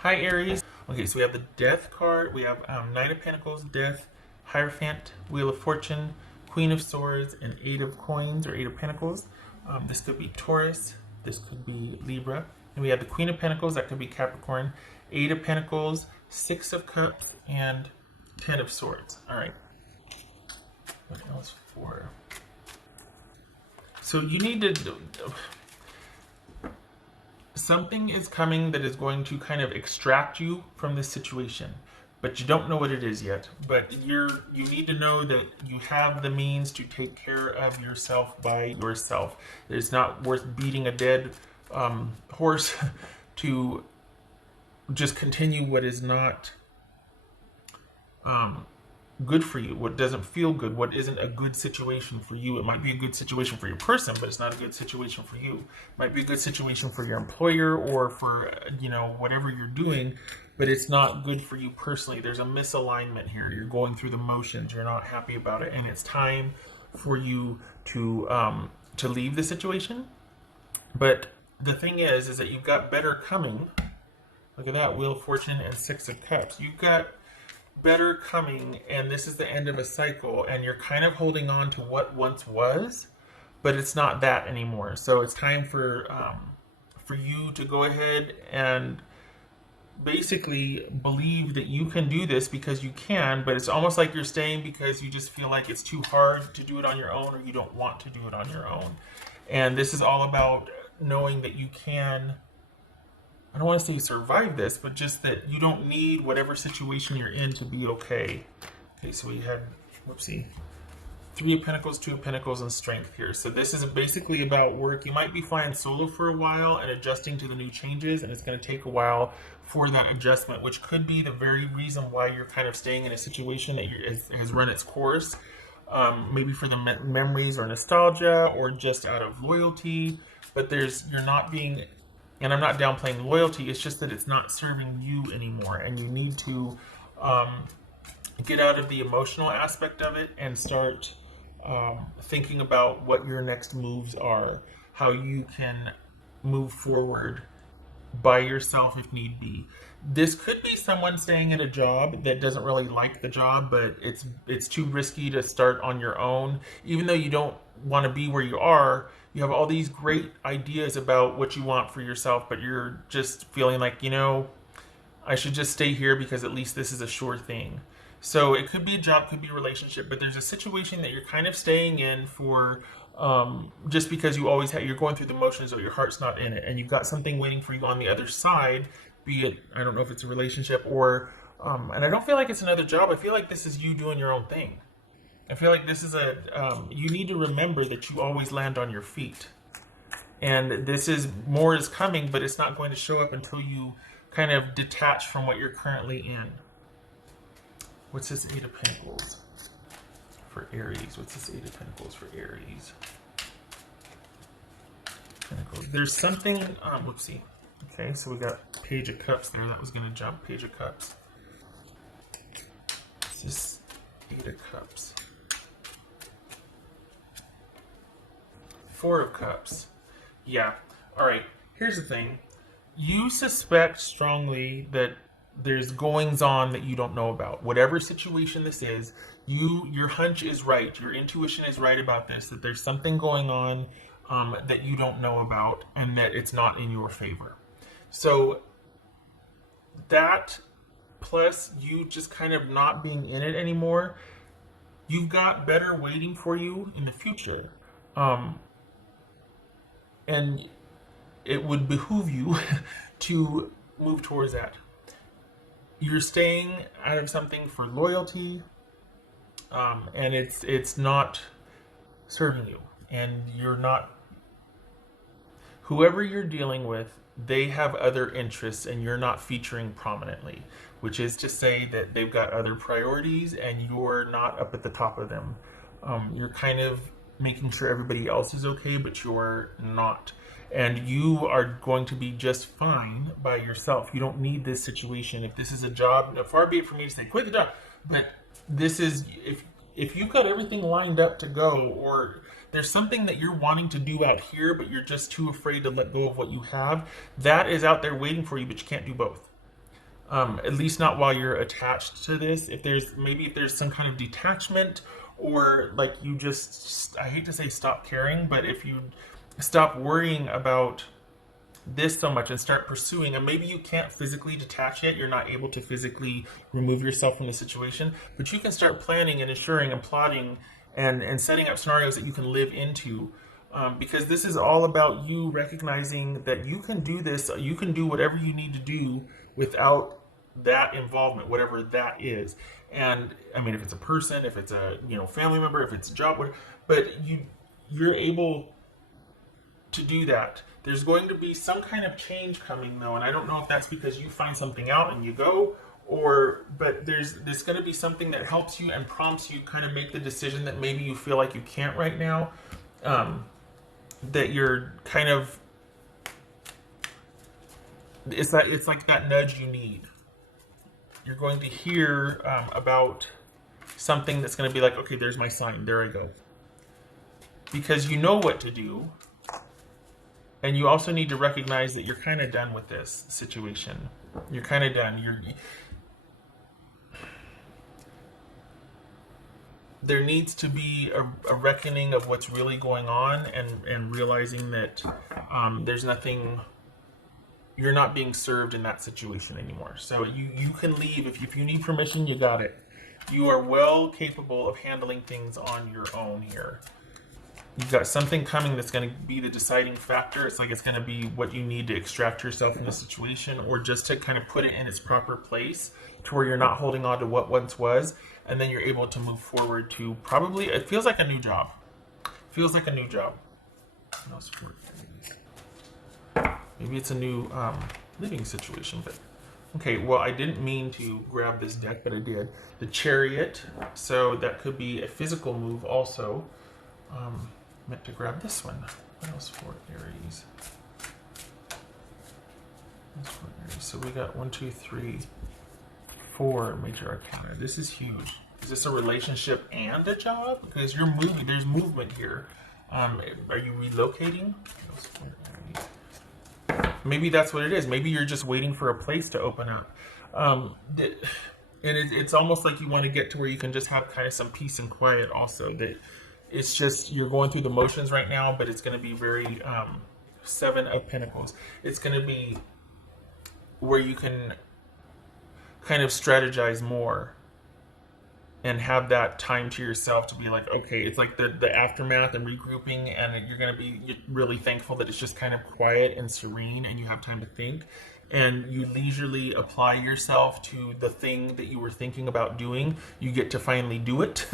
Hi, Aries. Okay, so we have the Death card. We have Knight of Pentacles, Death, Hierophant, Wheel of Fortune, Queen of Swords, and Eight of Coins or Eight of Pentacles. This could be Taurus. This could be Libra. And we have the Queen of Pentacles. That could be Capricorn. Eight of Pentacles, Six of Cups, and Ten of Swords. All right. What else for? So you need to. Something is coming that is going to kind of extract you from this situation, but you don't know what it is yet. But you need to know that you have the means to take care of yourself by yourself. It's not worth beating a dead horse to just continue what is not good for you, what doesn't feel good, what isn't a good situation for you. It might be a good situation for your person, but it's not a good situation for you. It might be a good situation for your employer or for, whatever you're doing, but it's not good for you personally. There's a misalignment here. You're going through the motions. You're not happy about it, and it's time for you to leave the situation. But the thing is that you've got better coming. Look at that, Wheel of Fortune and Six of Cups. You've got better coming, and this is the end of a cycle, and you're kind of holding on to what once was, but it's not that anymore. So it's time for you to go ahead and basically believe that you can do this because you can, but it's almost like you're staying because you just feel like it's too hard to do it on your own, or you don't want to do it on your own. And this is all about knowing that you can, I don't want to say survive this, but just that you don't need whatever situation you're in to be okay. Okay, so we had, Three of Pentacles, Two of Pentacles, and Strength here. So this is basically about work. You might be flying solo for a while and adjusting to the new changes, and it's going to take a while for that adjustment, which could be the very reason why you're kind of staying in a situation that has run its course. Maybe for the memories or nostalgia, or just out of loyalty. But you're not being, and I'm not downplaying loyalty, it's just that it's not serving you anymore, and you need to get out of the emotional aspect of it and start thinking about what your next moves are, how you can move forward by yourself if need be. This could be someone staying at a job that doesn't really like the job, but it's too risky to start on your own. Even though you don't want to be where you are, you have all these great ideas about what you want for yourself, but you're just feeling like, I should just stay here because at least this is a sure thing. So it could be a job, could be a relationship, but there's a situation that you're kind of staying in for just because you're going through the motions, or your heart's not in it, and you've got something waiting for you on the other side. Be it, I don't know if it's a relationship or, and I don't feel like it's another job. I feel like this is you doing your own thing. I feel like this is you need to remember that you always land on your feet, and this is more is coming, but it's not going to show up until you kind of detach from what you're currently in. What's this Eight of Pentacles for Aries? What's this Eight of Pentacles for Aries? Pentacles. There's something, Okay, so we got Page of Cups there. That was going to jump. Page of Cups. What's this Eight of Cups? Four of Cups. Yeah. All right. Here's the thing. You suspect strongly that there's goings on that you don't know about. Whatever situation this is, your hunch is right. Your intuition is right about this, that there's something going on that you don't know about, and that it's not in your favor. So that, plus you just kind of not being in it anymore, you've got better waiting for you in the future. And it would behoove you to move towards that. You're staying out of something for loyalty, and it's not serving you, and you're not, whoever you're dealing with, they have other interests, and you're not featuring prominently, which is to say that they've got other priorities and you're not up at the top of them. You're kind of making sure everybody else is okay, but you're not. And you are going to be just fine by yourself. You don't need this situation. If this is a job, far be it for me to say quit the job, but this is, if you've got everything lined up to go, or there's something that you're wanting to do out here, but you're just too afraid to let go of what you have, that is out there waiting for you, but you can't do both. At least not while you're attached to this. If there's some kind of detachment, or like you just, I hate to say stop caring, but if you stop worrying about this so much and start pursuing, and maybe you can't physically detach yet, you're not able to physically remove yourself from the situation, but you can start planning and assuring and plotting and setting up scenarios that you can live into, because this is all about you recognizing that you can do this, you can do whatever you need to do without that involvement, whatever that is. And I mean, if it's a person, if it's a family member, if it's a job, whatever, but you're able to do that. There's going to be some kind of change coming though, and I don't know if that's because you find something out and you go, but there's going to be something that helps you and prompts you kind of make the decision that maybe you feel like you can't right now. That you're kind of, it's like that nudge you need. You're going to hear about something that's going to be like, okay, there's my sign, there I go, because you know what to do. And you also need to recognize that you're kind of done with this situation. You're kind of done. There needs to be a reckoning of what's really going on, and realizing that there's nothing, you're not being served in that situation anymore. So you can leave. If you need permission, you got it. You are well capable of handling things on your own here. You've got something coming that's going to be the deciding factor. It's like it's going to be what you need to extract yourself from the situation, or just to kind of put it in its proper place to where you're not holding on to what once was, and then you're able to move forward to probably, it feels like a new job. Feels like a new job. No support. Maybe it's a new living situation, but okay, well, I didn't mean to grab this deck, but I did. The Chariot, so that could be a physical move also. Meant to grab this one. What else for Aries? So we got 1, 2, 3, 4 major arcana. This is huge. Is this a relationship and a job? Because you're moving. There's movement here. Are you relocating? Maybe that's what it is. Maybe you're just waiting for a place to open up. And it's almost like you want to get to where you can just have kind of some peace and quiet also. That it's just, you're going through the motions right now, but it's going to be very 7 of Pentacles. It's going to be where you can kind of strategize more and have that time to yourself to be like, okay, it's like the aftermath and regrouping, and you're going to be really thankful that it's just kind of quiet and serene and you have time to think, and you leisurely apply yourself to the thing that you were thinking about doing. You get to finally do it.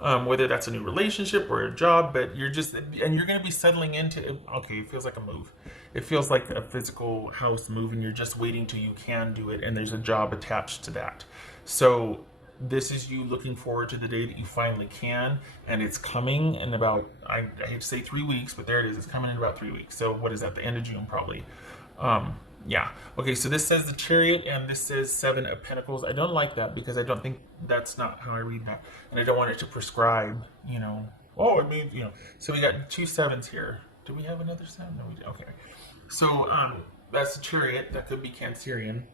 Whether that's a new relationship or a job, but you're going to be settling into, okay, it feels like a move. It feels like a physical house move, and you're just waiting till you can do it, and there's a job attached to that. So this is you looking forward to the day that you finally can, and it's coming in about, I hate to say 3 weeks, but there it is. It's coming in about 3 weeks. So what is that? The end of June, probably. Yeah. Okay, so this says the Chariot, and this says 7 of Pentacles. I don't like that, because I don't think that's not how I read that. And I don't want it to prescribe, oh, it means, So we got 2 7s here. Do we have another 7? No, we do. Okay. So that's the Chariot. That could be Cancerian.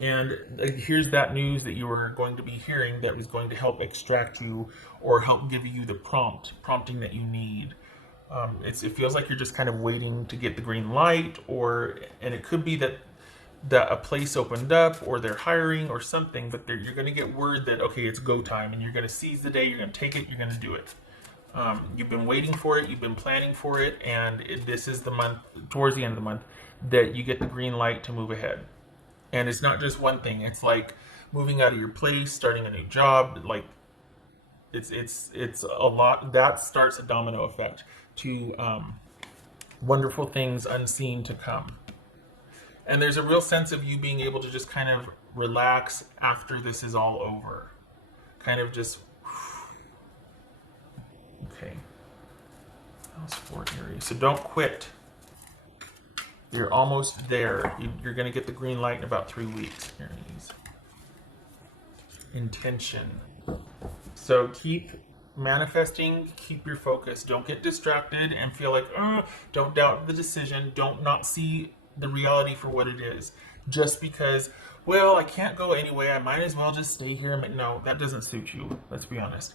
And here's that news that you were going to be hearing that was going to help extract you, or help give you the prompting that you need. It feels like you're just kind of waiting to get the green light, and it could be that a place opened up, or they're hiring or something, but you're going to get word that, okay, it's go time, and you're going to seize the day, you're going to take it, you're going to do it. You've been waiting for it, you've been planning for it, and this is the month, towards the end of the month, that you get the green light to move ahead. And it's not just one thing. It's like moving out of your place, starting a new job. Like it's a lot. That starts a domino effect to wonderful things unseen to come. And there's a real sense of you being able to just kind of relax after this is all over. Kind of just, okay. That was 4 Aries. So don't quit. You're almost there. You're going to get the green light in about 3 weeks. Aries. Intention. So keep manifesting, keep your focus. Don't get distracted and feel like, don't doubt the decision. Don't not see the reality for what it is. just because, well, I can't go anyway, I might as well just stay here. No, that doesn't suit you. Let's be honest.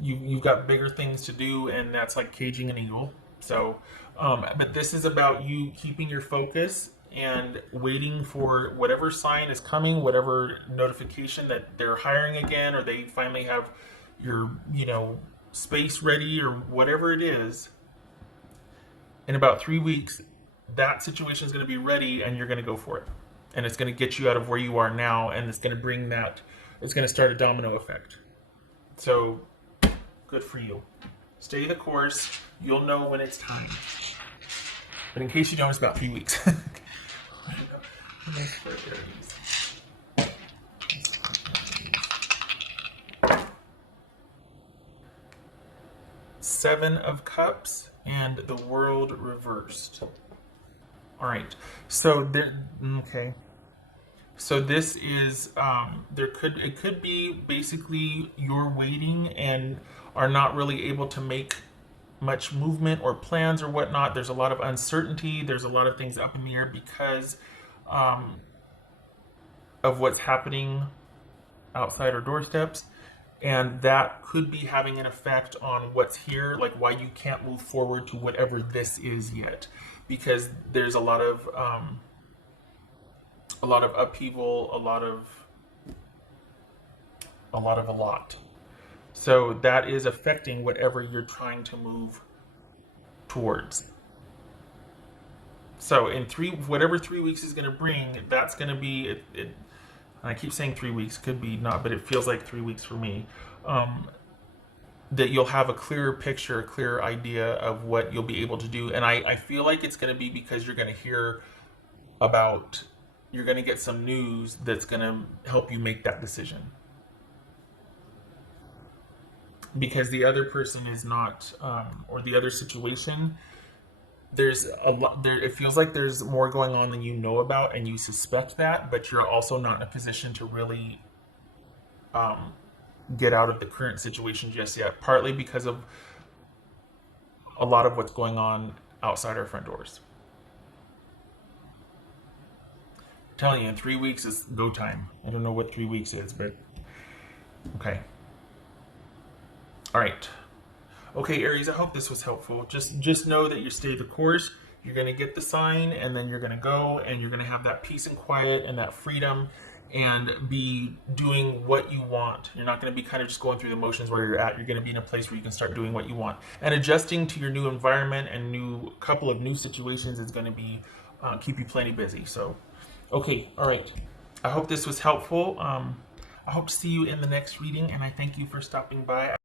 You've got bigger things to do, and that's like caging an eagle. So, but this is about you keeping your focus and waiting for whatever sign is coming, whatever notification that they're hiring again, or they finally have your, space ready, or whatever it is. In about 3 weeks, that situation is going to be ready, and you're going to go for it. And it's going to get you out of where you are now, and it's going to bring that, it's going to start a domino effect. So, good for you. Stay the course. You'll know when it's time. But in case you don't, it's about 3 weeks. Seven of Cups and the World reversed. All right. So okay. So this is it could be basically you're waiting and are not really able to make much movement or plans or whatnot. There's a lot of uncertainty. There's a lot of things up in the air because of what's happening outside our doorsteps. And that could be having an effect on what's here, like why you can't move forward to whatever this is yet. Because there's a lot of upheaval, a lot. So that is affecting whatever you're trying to move towards. So in whatever 3 weeks is going to bring, that's going to be it. I keep saying 3 weeks, could be not, but it feels like 3 weeks for me. That you'll have a clearer picture, a clearer idea of what you'll be able to do. And I feel like it's going to be because you're going to hear you're going to get some news that's going to help you make that decision. Because the other person is not, or the other situation, there's a lot there. It feels like there's more going on than you know about, and you suspect that, but you're also not in a position to really get out of the current situation just yet. Partly because of a lot of what's going on outside our front doors. I'm telling you, in 3 weeks is go time. I don't know what 3 weeks is, but okay. All right. Okay, Aries, I hope this was helpful. Just know that you stay the course. You're going to get the sign, and then you're going to go, and you're going to have that peace and quiet and that freedom and be doing what you want. You're not going to be kind of just going through the motions where you're at. You're going to be in a place where you can start doing what you want. And adjusting to your new environment and couple of new situations is going to be keep you plenty busy. So, okay, all right. I hope this was helpful. I hope to see you in the next reading, and I thank you for stopping by.